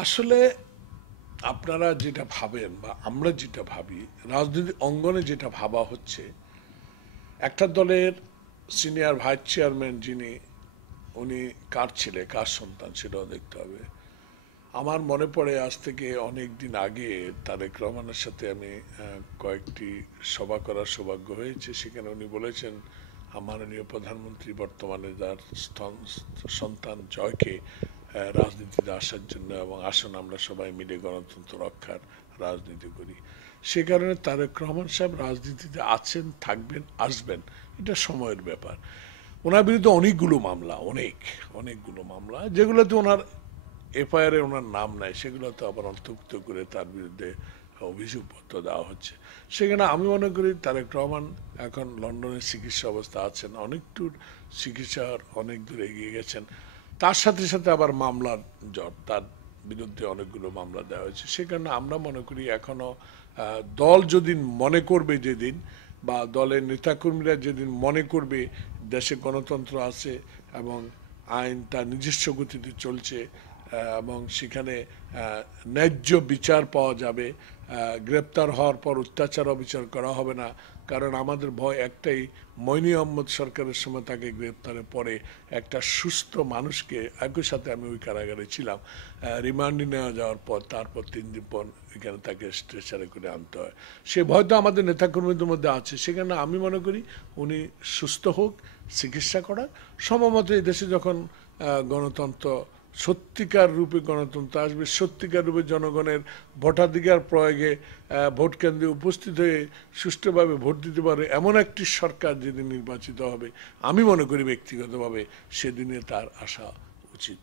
আসলে আপনারা যেটা ভাবেন বা আমরা যেটা ভাবি, রাজনৈতিক অঙ্গনে যেটা ভাবা হচ্ছে, একটা দলের সিনিয়র ভাইস চেয়ারম্যান যিনি, উনি কার ছেলে কার সন্তান সেটাও দেখতে হবে। আমার মনে পড়ে আজ থেকে অনেক দিন আগে তারেক রহমানের সাথে আমি কয়েকটি সভা করার সৌভাগ্য হয়েছে। সেখানে উনি বলেছেন মাননীয় প্রধানমন্ত্রী বর্তমানে তার সন্তান জয়কে রাজনীতিতে আসার জন্য, এবং আসুন আমরা সবাই মিলে গণতন্ত্র রক্ষার রাজনীতি করি। সে কারণে তারেক রহমান সাহেব রাজনীতিতে আছেন, থাকবেন, আসবেন, এটা সময়ের ব্যাপার। ওনার বিরুদ্ধে অনেকগুলো মামলা, যেগুলোতে ওনার এফআইআর ওনার নাম নাই, সেগুলোতে আবার অন্তর্ভুক্ত করে তার বিরুদ্ধে অভিযোগপত্র দেওয়া হচ্ছে। সেখানে আমি মনে করি তারেক রহমান এখন লন্ডনের চিকিৎসা অবস্থা আছেন, অনেকটুর চিকিৎসার অনেক দূর এগিয়ে গেছেন। তার সাথে সাথে আবার মামলার জট, তার বিরুদ্ধে অনেকগুলো মামলা দেওয়া হয়েছে। সে কারণে আমরা মনে করি এখনো দল যেদিন মনে করবে, যেদিন বা দলের নেতাকর্মীরা যেদিন মনে করবে দেশে গণতন্ত্র আছে এবং আইন তার নিজস্ব গতিতে চলছে, এবং সেখানে ন্যায্য বিচার পাওয়া যাবে, গ্রেপ্তার হওয়ার পর অত্যাচার অবিচার করা হবে না। কারণ আমাদের ভয় একটাই, মইনি আহমদ সরকারের সময় তাকে গ্রেপ্তারের পরে একটা সুস্থ মানুষকে, একই সাথে আমি ওই কারাগারে ছিলাম, রিমান্ডে নেওয়া যাওয়ার পর তারপর 3 দিন পর এখানে তাকে স্ট্রেচারে করে আনতে হয়। সে ভয় তো আমাদের নেতাকর্মীদের মধ্যে আছে। সেখানে আমি মনে করি উনি সুস্থ হোক, চিকিৎসা করার সম্ভবত এই দেশে যখন গণতন্ত্র সত্যিকার রূপে গণতন্ত্র আসবে, সত্যিকার রূপে জনগণের ভোটাধিকার প্রয়োগে ভোট কেন্দ্রে উপস্থিত হয়ে সুষ্ঠুভাবে ভোট দিতে পারে এমন একটি সরকার যেদিন নির্বাচিত হবে, আমি মনে করি ব্যক্তিগতভাবে সেদিনে তার আসা উচিত।